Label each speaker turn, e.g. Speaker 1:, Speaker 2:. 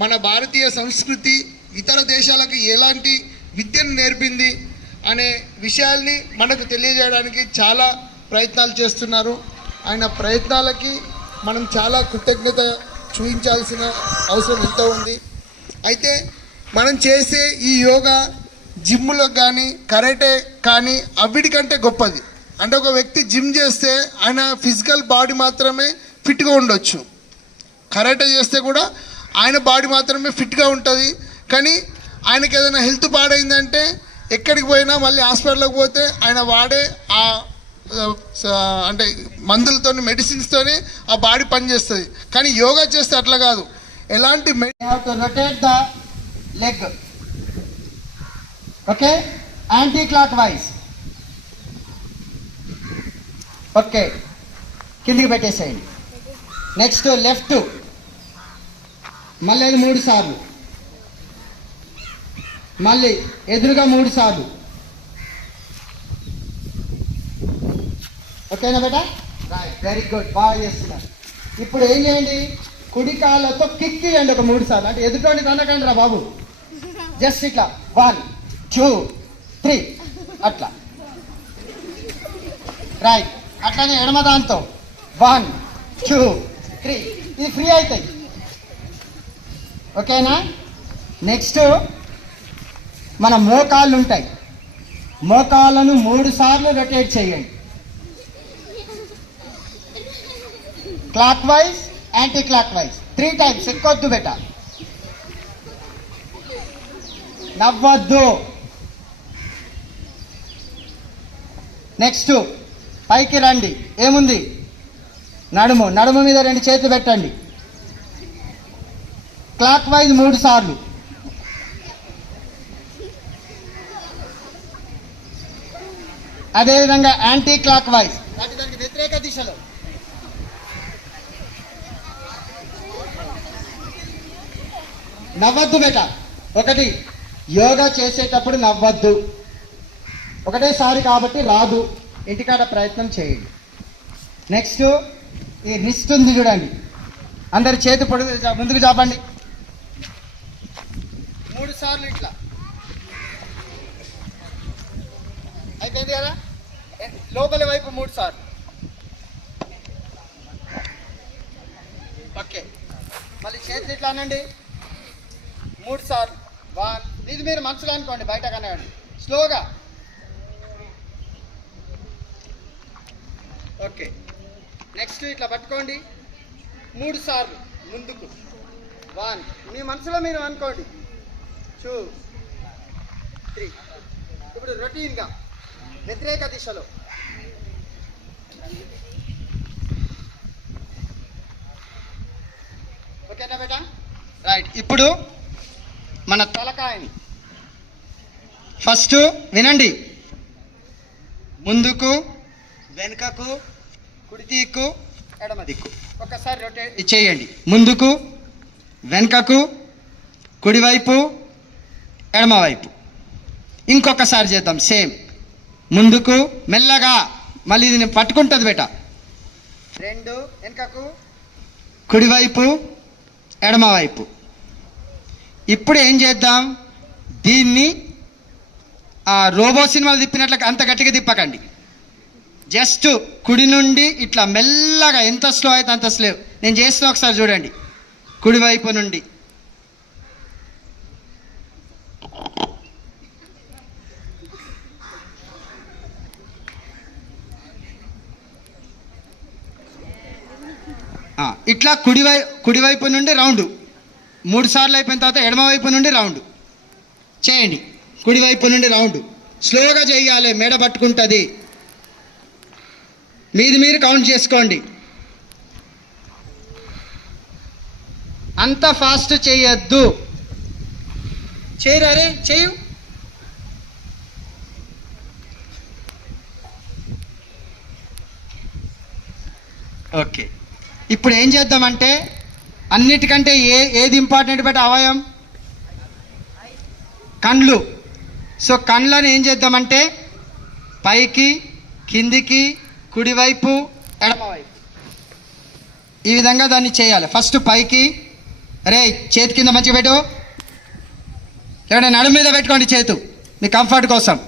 Speaker 1: మన భారతీయ సంస్కృతి ఇతర దేశాలకు ఎలాంటి విద్యను నేర్పింది అనే విషయాల్ని మనకు తెలియజేయడానికి చాలా ప్రయత్నాలు చేస్తున్నారు. ఆయన ప్రయత్నాలకి మనం చాలా కృతజ్ఞత చూపించాల్సిన అవసరం ఎంతో ఉంది. అయితే మనం చేసే ఈ యోగా జిమ్లో కానీ కరాటే కానీ అవిడికంటే గొప్పది. అంటే ఒక వ్యక్తి జిమ్ చేస్తే ఆయన ఫిజికల్ బాడీ మాత్రమే ఫిట్గా ఉండొచ్చు. కరాటే చేస్తే కూడా ఆయన బాడీ మాత్రమే ఫిట్గా ఉంటుంది. కానీ ఆయనకి ఏదైనా హెల్త్ పాడైందంటే ఎక్కడికి పోయినా మళ్ళీ హాస్పిటల్కి పోతే ఆయన వాడే ఆ అంటే మందులతోని మెడిసిన్స్తోని ఆ బాడీ పనిచేస్తుంది. కానీ యోగా చేస్తే అట్లా కాదు. ఎలాంటి
Speaker 2: rotate the leg okay anticlockwise okay కిందికి పెట్టేసేయండి. నెక్స్ట్ లెఫ్ట్ మళ్ళీ అది మూడు సార్లు. మళ్ళీ ఎదురుగా మూడు సార్లు. ఓకేనా బేటా? వెరీ గుడ్ బాగా చేస్తున్నారు. ఇప్పుడు ఏం చేయండి? కుడి కాళ్ళతో కిక్ ఇవ్వండి ఒక మూడు సార్లు. అంటే ఎదుటోని దండకండి రా బాబు. జస్ట్ ఇట్లా. వన్ టూ త్రీ అట్లా. రైట్ అట్లానే ఎడమ దాంతో. వన్ టూ త్రీ ఇది ఫ్రీ అవుతాయి. ఓకేనా? నెక్స్ట్ మన మోకాళ్ళు ఉంటాయి మోకాళ్ళను మూడు సార్లు రొటేట్ చేయండి. Clockwise anti clockwise three times ఎక్కొద్దు బెట. నవ్వద్దు. నెక్స్ట్ పైకి రండి. ఏముంది? నడుము. నడుము మీద రెండు చేతులు పెట్టండి. క్లాక్ వైజ్ మూడు సార్లు. అదేవిధంగా యాంటీ క్లాక్ వైజ్. దానికి వ్యతిరేక దిశలో. నవ్వద్దు బేట. ఒకటి యోగా చేసేటప్పుడు నవ్వద్దు. ఒకటేసారి కాబట్టి రాదు. ఇంటికాడ ప్రయత్నం చేయండి. నెక్స్ట్ ఈ రిస్ట్ ఉంది చూడండి. అందరి చేతి పొడుగు ముందుకు చాపండి. సార్లు ఇట్లా. అయిపోయింది కదా? లోపలి వైపు మూడు సార్లు. ఓకే. మళ్ళీ చేతులు ఇట్లా అనండి. మూడు సార్లు. వన్. ఇది మీరు మనసులో అనుకోండి బయట కనవండి స్లోగా. ఓకే. నెక్స్ట్ ఇట్లా పట్టుకోండి. మూడు సార్లు ముందుకు. వన్. మీ మనసులో మీరు అనుకోండి టూ త్రీ ఇప్పుడు రొటీన్గా వ్యతిరేక దిశలో. ఓకేనా బేటా? రైట్ ఇప్పుడు మన తలకాయని. ఫస్ట్ వినండి. ముందుకు వెనుకకు కుడి దిక్కు ఎడమ దిక్కు. ఒకసారి రొటేట్ చేయండి. ముందుకు వెనుకకు కుడివైపు ఎడమవైపు ఇంకొకసారి చేద్దాం సేమ్. ముందుకు మెల్లగా. మళ్ళీ ఇది నేను పట్టుకుంటుంది బేట. రెండు వెనుకకు. కుడివైపు ఎడమవైపు ఇప్పుడు ఏం చేద్దాం? దీన్ని ఆ రోబో సినిమాలు తిప్పినట్లు అంత గట్టిగా తిప్పకండి. జస్ట్ కుడి నుండి ఇట్లా మెల్లగా ఎంత స్లో అయితే అంత స్లో. నేను చేస్తున్నా ఒకసారి చూడండి. కుడివైపు నుండి. ఇట్లా కుడివై కుడివైపు నుండి రౌండ్. మూడు సార్లు అయిపోయిన తర్వాత ఎడమవైపు నుండి రౌండ్. చేయండి. కుడివైపు నుండి రౌండ్. స్లోగా చేయాలి. మెడ పట్టుకుంటుంది. మీది మీరు కౌంట్ చేసుకోండి. అంత ఫాస్ట్ చేయొద్దు. చేయరారే చేయు. ఓకే. ఇప్పుడు ఏం చేద్దామంటే అన్నిటికంటే ఏ ఏది ఇంపార్టెంట్ బట్ అవయం? కండ్లు. సో కండ్లను ఏం చేద్దామంటే పైకి కిందికి కుడివైపు ఎడమవైపు ఈ విధంగా దాన్ని చేయాలి. ఫస్ట్ పైకి రే చేతి కింద మంచిగా పెట్టు. లేకుంటే నడుము మీద పెట్టుకోండి చేతు. మీ కంఫర్ట్ కోసం.